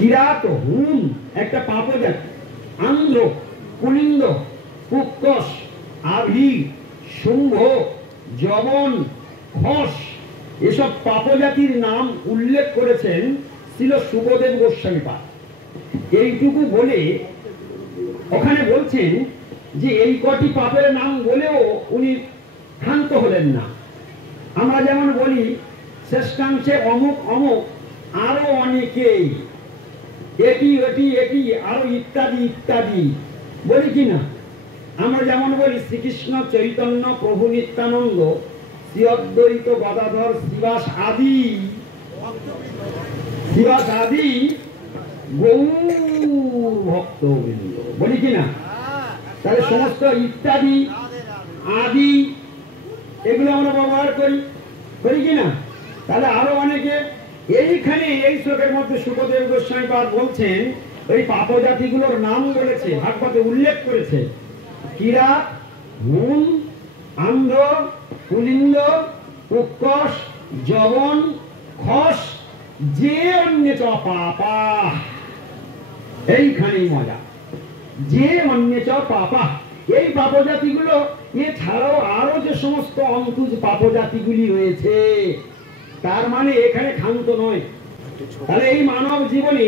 কিরাত হুম একটা পাপজাতি, আন্ধ্র, পুলিন্দ, কুক্কস, আভি, শুম্ভ, জবন, ঘোষ এসব পাপজাতির নাম উল্লেখ করেছেন ছিল সুখদেব গোস্বামী পাদ। এইটুকু বলে ওখানে বলছেন যে এই কটি পাপের নাম বলেও উনি ক্ষান্ত হলেন না। আমরা যেমন বলি শেষকাংশে অমুক অমুক, আরো অনেকেই, এটি এটি এটি, আরো ইত্যাদি ইত্যাদি বলি কিনা। আমরা যেমন বলি শ্রীকৃষ্ণ চৈতন্য প্রভু নিত্যানন্দ শ্রী অদ্বৈত গদাধর শ্রীবাস আদি, শ্রীবাস আদি গৌর ভক্তবৃন্দ বলি কিনা। তাহলে সমস্ত ইত্যাদি আদি এগুলো আমরা ব্যবহার করি, করি কিনা। তাহলে আরো অনেকে, এইখানে এই শ্লোকের মধ্যে সুখদেব গোস্বামী পাদ বলছেন ওই পাপজাতিগুলোর নাম বলেছে, ভাগবতে উল্লেখ করেছে। কিরাত, হুম, আন্ধ্র, পুলিন্দ, কুক্কস, জবন, খস, যে অন্য চ পাপা। এইখানেই মজা, যে অন্য চ পাপা। এই পাপজাতিগুলো এছাড়াও আরো যে সমস্ত অন্তুজ পাপজাতিগুলি রয়েছে, তার মানে এখানে ক্ষান্ত নয়। তাহলে এই মানব জীবনে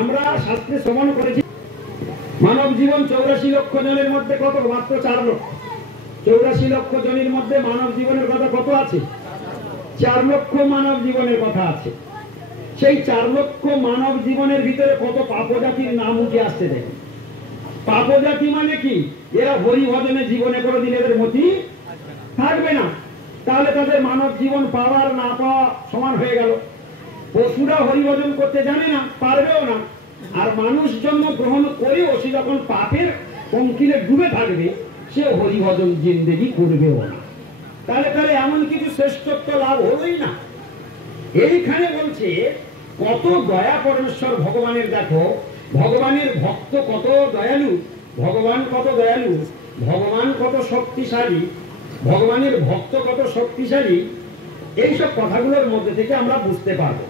আমরা শাস্ত্রে শ্রবণ করেছি মানব জীবন 84 লক্ষ জনের মধ্যে কত? মাত্র 4 লক্ষ। 84 লক্ষ জনের মধ্যে মানব জীবনের কথা কত আছে? 4 লক্ষ মানব জীবনের কথা আছে। সেই 4 লক্ষ মানব জীবনের ভিতরে কত পাপজাতির নাম উঠে আসছে দেখেন। পাপজাতি মানে কি? এরা হরি ভজনে জীবনে কোনোদিন এদের মতি থাকবে না। তাহলে তাদের মানব জীবন পাওয়ার না পাওয়া সমান হয়ে গেল। পশুরা হরিভজন করতে জানে না, পারবেও না। আর মানুষ জন্ম গ্রহণ করেও সে যখন পাপের পঙ্কিলে ডুবে থাকবে, সে হরিভজন জিন্দেগি করবেও না। তাহলে তাহলে এমন কিছু শ্রেষ্ঠত্ব লাভ হলোই না। এইখানে বলছে কত দয়া পরমেশ্বর ভগবানের। দেখো ভগবানের ভক্ত কত দয়ালু, ভগবান কত দয়ালু, ভগবান কত শক্তিশালী, ভগবানের ভক্ত কত শক্তিশালী। এইসব কথাগুলোর মধ্যে থেকে আমরা বুঝতে পারব।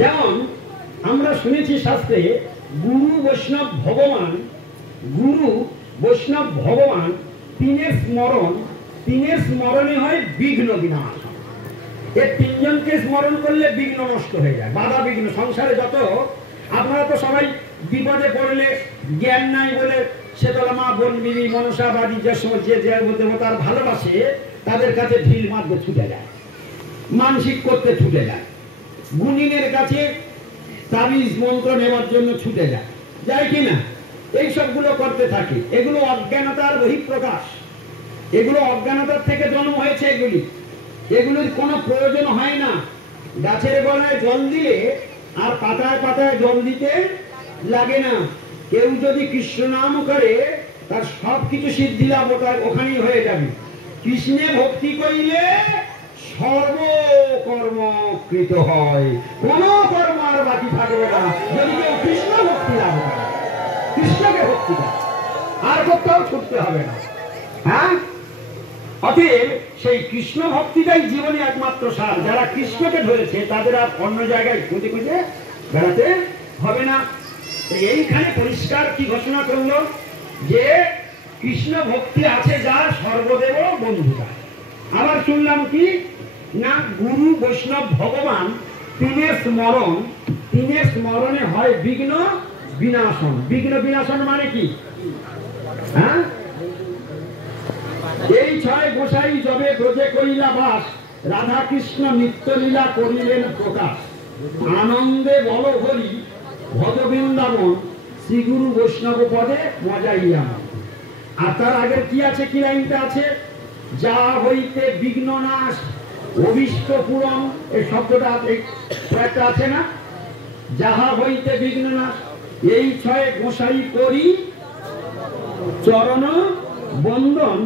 যেমন আমরা শুনেছি শাস্ত্রে গুরু বৈষ্ণব ভগবান, গুরু বৈষ্ণব ভগবান তিনের স্মরণ, তিনের স্মরণে হয় বিঘ্ন বিনাশ। এই তিনজনকে স্মরণ করলে বিঘ্ন নষ্ট হয়ে যায়, বাধা বিঘ্ন। সংসারে যত, আপনারা তো সবাই বিপদে পড়লে জ্ঞান নাই বলে সেতলা মা, বোন, বিবি, মনসাবাদী যে দেবতার ভালোবাসে তাদের কাছে ঢিল মারতে ছুটে যায়, মানসিক করতে ছুটে যায়, গুণিনের কাছে তাবিজ মন্ত্র নেওয়ার জন্য ছুটে যায়, যায় কিনা। এই সবগুলো করতে থাকে। এগুলো অজ্ঞানতার বহিঃপ্রকাশ, এগুলো অজ্ঞানতার থেকে জন্ম হয়েছে। এগুলির কোনো প্রয়োজন হয় না। গাছের গোড়ায় জল দিলে আর পাতায় পাতায় জল দিতে লাগে না। কেউ যদি কৃষ্ণ নাম করে তার সবকিছু সিদ্ধি লাভ ওখানেই হয়ে যাবে। কৃষ্ণে ভক্তি করিলে সর্বকর্ম কৃত হয়, কোন কর্ম আর বাকি থাকবে না যদি কেউ কৃষ্ণ ভক্তি লাভ করে, কৃষ্ণকে ভক্তি করে, আর কোথাও ছুটতে হবে না। হ্যাঁ, অতএব সেই কৃষ্ণ ভক্তিটাই জীবনে একমাত্র সার। যারা কৃষ্ণকে ধরেছে তাদের আর অন্য জায়গায় খুঁজে খুঁজে বেড়াতে হবে না। এইখানে পরিষ্কার কি ঘোষণা করলো যে কৃষ্ণ ভক্তি আছে যার সর্বদেব বন্ধুরা। আবার শুনলাম কি না, গুরু বৈষ্ণব ভগবান তিনের স্মরণ, তিনের স্মরণে হয় বিঘ্ন বিনাশন। বিঘ্ন বিনাশন মানে কি? হ্যাঁ, এই 6 গোসাই যবে ব্রজে করিলা বাস, রাধা কৃষ্ণ নিত্য লীলা করিলেন প্রকাশ। আনন্দে বল হরি ভজ বৃন্দাবন, শ্রী গুরু বৈষ্ণব পদে মজাইয়া। আর তার আগের কি আছে, কি লাইনটা আছে? যা হইতে বিঘ্ন নাশ, অভিষ্ট পূরণ। এই শব্দটা একটা আছে না, যাহা হইতে বিঘ্ন নাশ। এই 6 গোসাই করি চরণ বন্দন,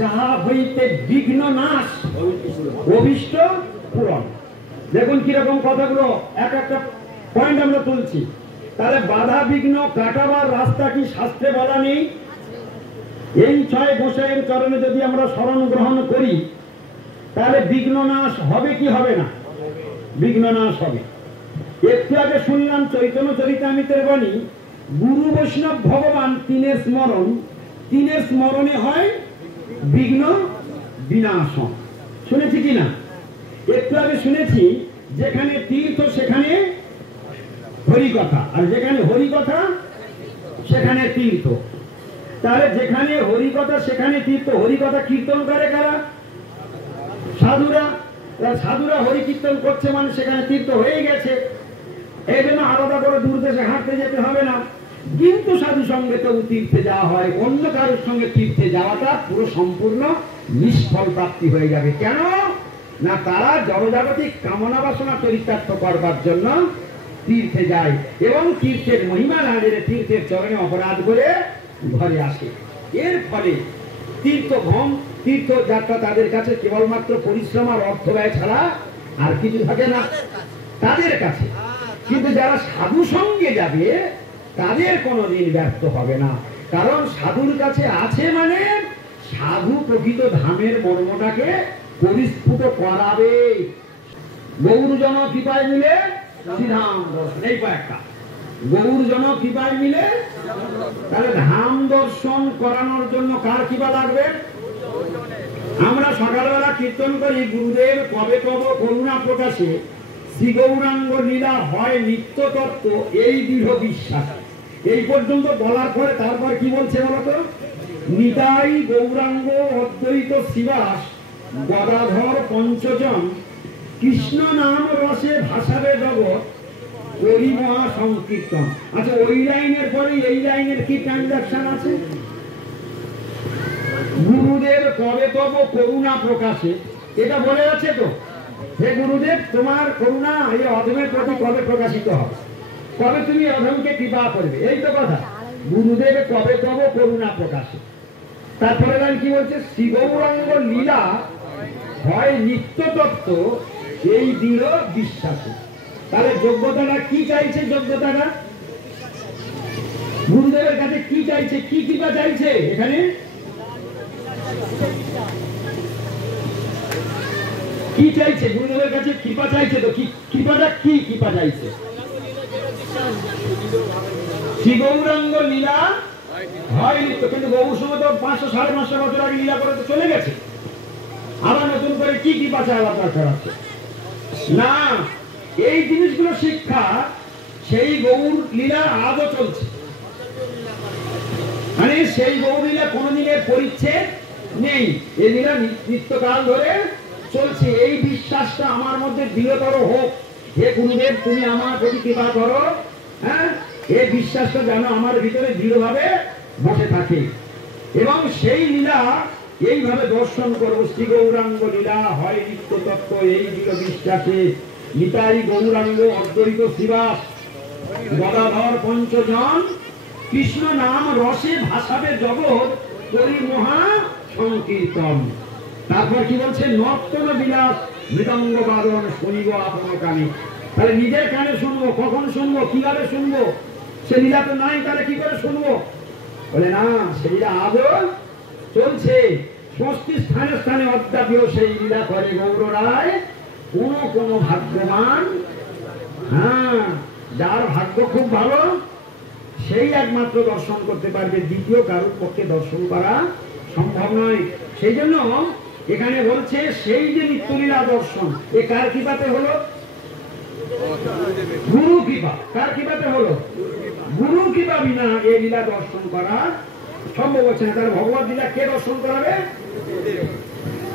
যাহা হইতে বিঘ্ন নাশ, অভিষ্ট পূরণ। দেখুন কিরকম কথাগুলো, এক একটা পয়েন্ট আমরা তুলছি। তাহলে বাধা বিঘ্ন কাটাবার রাস্তা কি শাস্ত্রে বলা নেই? এই 6 গোসাইয়ের চরণে যদি আমরা শরণ গ্রহণ করি তাহলে বিঘ্ন নাশ হবে কি হবে না? বিঘ্ন নাশ হবে। একটু আগে শুনলাম চৈতন্য চরিতামৃতের বাণী, গুরু বৈষ্ণব ভগবান তিনের স্মরণ, তিনের স্মরণে হয় বিঘ্ন বিনাশন। শুনেছি কিনা? একটু আগে শুনেছি যেখানে তীর্থ সেখানে হরিকথা, আর যেখানে হরিকথা সেখানে তীর্থ। তাহলে যেখানে হরিকথা সেখানে তীর্থ। হরিকথা কীর্তন করে কারা? সাধুরা। সাধুরা হরি কীর্তন করছে মানে সেখানে তীর্থ হয়ে গেছে। এই জন্য আলাদা করে দূর দেশে হাঁটতে যেতে হবে না। কিন্তু সাধু সঙ্গে তো তীর্থে যাওয়া হয়, অন্য কারোর সঙ্গে তীর্থে যাওয়াটা পুরো সম্পূর্ণ নিষ্ফল প্রাপ্তি হয়ে যাবে। কেন না? তারা জড়জাগতিক কামনা বাসনা চরিতার্থ করবার জন্য তীর্থে যায় এবং তীর্থের মহিমা না জেনে তীর্থের চরণে অপরাধ করে ঘরে আসে। এর ফলে তীর্থভ্রম, তীর্থযাত্রা তাদের কাছে কেবলমাত্র পরিশ্রম আর অর্থ ব্যয় ছাড়া আর কিছু থাকে না তাদের কাছে। কিন্তু যারা সাধু সঙ্গে যাবে তাদের কোনোদিন ব্যর্থ হবে না, কারণ সাধুর কাছে আছে মানে সাধু প্রকৃত ধামের মর্মটাকে পরিস্ফুট করাবে। গৌরজন কৃপায় মিলে শ্রীধাম দর্শন, এই কয়েকটা গৌরজন কৃপায় মিলে। তাহলে ধাম দর্শন করানোর জন্য কার কৃপা লাগবে? আমরা সকালবেলা কীর্তন করি, গুরুদেব কবে কব করুণা প্রকাশে শ্রী গৌরাঙ্গ লীলা হয় নিত্য তত্ত্ব, এই দৃঢ় বিশ্বাস। এই পর্যন্ত বলার পরে তারপর কি বলছে বলতো? নিতাই গৌরাঙ্গ অদ্বৈত শিবাস গদাধর পঞ্চজন, কৃষ্ণ নাম রসে ভাসাবে জগৎ, ওই মহা সংকীর্তন। আচ্ছা, ওই লাইনের পরে এই লাইনের কি ট্রানজাকশন আছে? গুরুদেব কবে তব করুণা প্রকাশে, এটা বলে আছে তো, হে গুরুদেব তোমার করুণা এই অধমের প্রতি কবে প্রকাশিত হবে, কবে তুমি অধমকে কৃপা করবে, এই তো কথা। গুরুদেব কবে তব করুণা প্রকাশে। তারপরে লাইন কি বলছে? শ্রী গৌরাঙ্গ লীলা হয় নিত্য তত্ত্ব, এই দৃঢ় বিশ্বাসে। তাহলে যোগ্যতাটা কি চাইছে? যোগ্যতাটা গুরুদেবের কাছে কি চাইছে? কি কৃপা চাইছে? এখানে কি চাইছে? গুরুদেবের কাছে কৃপা চাইছে। তো কি কৃপাটা? কি কৃপা চাইছে? শ্রী গৌরাঙ্গ লীলা হয় নিত্য। কিন্তু গৌর সময় তো 500-550 বছর আগে লীলা করে তো চলে গেছে, আবার নতুন করে কি কৃপা চাওয়ার দরকার আছে? না, এই জিনিসগুলো শিক্ষা সেই গৌর লীলা আজও চলছে, মানে সেই গৌর লীলা কোনদিনের পরিচ্ছেদ নেই, এই লীলা নিত্যকাল ধরে চলছে। এই বিশ্বাসটা আমার মধ্যে দৃঢ়তর হোক। হে গুরুদেব তুমি আমার প্রতি কৃপা করো, হ্যাঁ, এই বিশ্বাসটা যেন আমার ভিতরে দৃঢ়ভাবে বসে থাকে এবং সেই লীলা এইভাবে দর্শন করবো। শ্রী গৌরাঙ্গ লীলা হয় নিত্য তত্ত্ব, এই দৃঢ় বিশ্বাসে নিতাই গৌরাঙ্গ অদ্বৈত শিবাস গদাধর পঞ্চজন, কৃষ্ণ নাম রসে ভাসাবে জগৎ, করি মহা সংকীর্তন। তারপর কি বলছে? নর্তন বিলাস মৃদঙ্গ বাদন শুনিব আপন কানে। তাহলে নিজের কানে শুনবো, কখন শুনবো, কিভাবে শুনবো? সে লীলা তো নাই, তাহলে কি করে শুনবো? বলে না, সে লীলা আজও চলছে। সমস্ত স্থানে স্থানে অদ্যাপিও সেই লীলা করে গৌর রায়। কোন ভাগ্যবান, হ্যাঁ, যার ভাগ্য খুব ভালো সেই একমাত্র দর্শন করতে পারবে, দ্বিতীয় কারোর পক্ষে দর্শন করা সম্ভব নয়। সেই জন্য এখানে বলছে সেই যে নিত্যলীলা দর্শন, এ কার কৃপাতে হলো? গুরু কৃপা। কার কৃপাতে হলো? গুরু কৃপা বিনা এই লীলা দর্শন করা সম্ভব হচ্ছে না। তাহলে ভগবত লীলা কে দর্শন করাবে?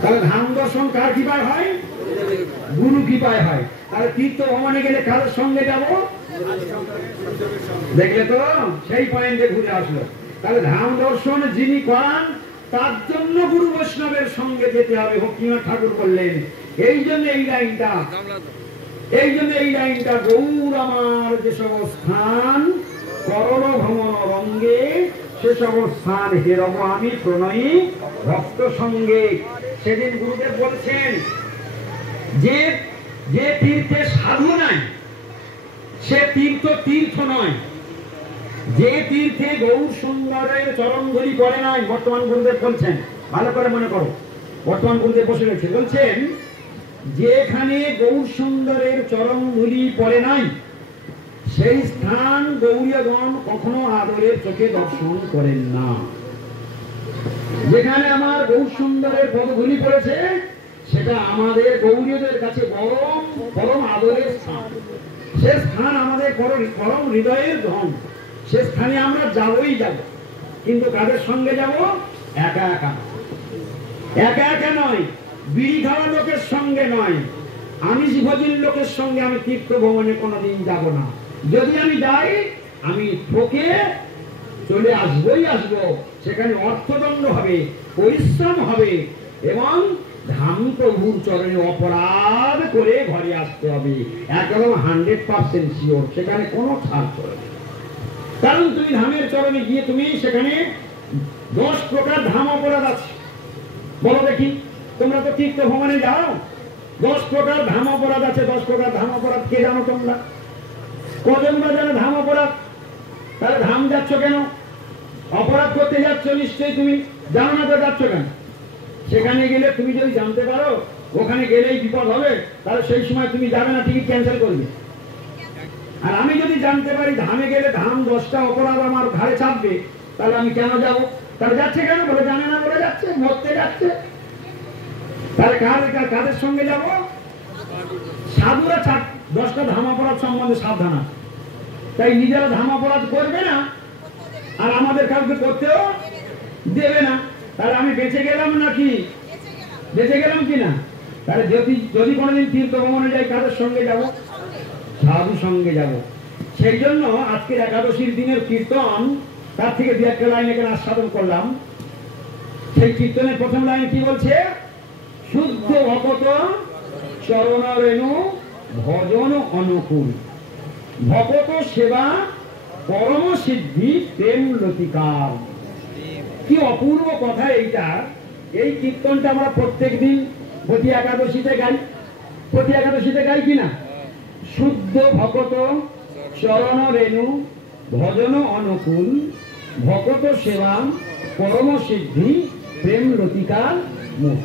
তাহলে ধাম দর্শন কার কৃপায় হয়? গুরু কৃপায় হয়। তাহলে তীর্থ ভ্রমণে গেলে কার সঙ্গে যাব? দেখলে তো, সেই পয়েন্টে ঘুরে আসলো। তাহলে ধাম দর্শন যিনি করান তার জন্য গুরু বৈষ্ণবের সঙ্গে যেতে হবে। ভক্তিনাথ ঠাকুর বললেন এই জন্য এই লাইনটা, গৌর আমার যে সব স্থান করণ ভ্রমণ রঙ্গে, সে সব স্থান হেরব আমি প্রণয়ী ভক্ত সঙ্গে। সেদিন গুরুদেব বলছেন যে তীর্থে সাধু নাই সে তীর্থ নয়। যে তীর্থে গৌর সুন্দরের চরণ ধরি পড়ে নাই, বর্তমান গুরুদেব বলছেন, ভালো করে মনে করো, বর্তমান গুরুদেব বসে রয়েছে, বলছেন যেখানে গৌর সুন্দরের চরণ ধুলি পড়ে নাই সেই স্থান গৌরীয়গণ কখনো আদরের চোখে দর্শন করেন না। যেখানে আমার গৌর সুন্দরের পদধূলি পড়েছে সেটা আমাদের গৌরীয়দের কাছে পরম পরম আদরের স্থান। সে স্থান আমাদের পরম হৃদয়ের ধন। সে স্থানে আমরা যাবই যাব, কিন্তু কাদের সঙ্গে যাব? একা একা। একা একা নয়, বিড়ি খাওয়া লোকের সঙ্গে নয়, আমিষ ভোজন লোকের সঙ্গে আমি তীর্থ ভ্রমণে কোনোদিন যাব না। যদি আমি যাই আমি ঠকে চলে আসবই আসবো। সেখানে অর্থদণ্ড হবে, পরিশ্রম হবে এবং ধাম প্রভুর চরণে অপরাধ করে ঘরে আসতে হবে। একদম 100% শিওর, সেখানে কোনো ছাড় চলে না। কারণ তুমি ধামের চরণে গিয়ে তুমি সেখানে 10 প্রকার ধাম অপরাধ আছে। বলো দেখি, তোমরা তো তীর্থ ভ্রমণে যাও, 10 প্রকার ধাম অপরাধ আছে। 10 প্রকার ধাম অপরাধ কে জানো তোমরা? কজন বা জানো ধাম অপরাধ? তাহলে ধাম যাচ্ছ কেন? অপরাধ করতে যাচ্ছ নিশ্চয়ই, তুমি জানো না তো যাচ্ছ কেন? সেখানে গেলে তুমি যদি জানতে পারো ওখানে গেলেই বিপদ হবে, তাহলে সেই সময় তুমি যাবে না, টিকিট ক্যান্সেল করবে। আর আমি যদি জানতে পারি ধামে গেলে ধাম 10টা অপরাধ আমার ঘাড়ে চাপবে, তাহলে আমি কেন যাব? তাহলে যাচ্ছে কেন? বলে জানে না, বলে যাচ্ছে, মরতে যাচ্ছে। তাহলে কাদের সঙ্গে যাব? সাধুরা 10টা ধাম অপরাধ সম্বন্ধে সাবধান আছে, তাই নিজেরা ধাম অপরাধ করবে না আর আমাদের কাউকে করতেও দেবে না। তাহলে আমি বেঁচে গেলাম নাকি? বেঁচে গেলাম কিনা? তাহলে যদি কোনোদিন তীর্থ ভ্রমণে যাই কাদের সঙ্গে যাব? সাধু সঙ্গে যাব। সেই জন্য আজকের একাদশীর দিনের কীর্তন, তার থেকে 2-1 লাইন এখানে আস্বাদন করলাম। সেই কীর্তনের প্রথম লাইন কি বলছে? শুদ্ধ ভকত চরণ রেণু ভজন অনুকূল, ভকত সেবা পরম সিদ্ধি প্রেম লতিকার। কি অপূর্ব কথা এইটা! এই কীর্তনটা আমরা প্রত্যেক দিন প্রতি একাদশীতে গাই। প্রতি একাদশীতে গাই কিনা? শুদ্ধ ভকত চরণ রেণু ভজন অনুকূল, ভকত সেবা পরম সিদ্ধি প্রেম লতিকার মুখ।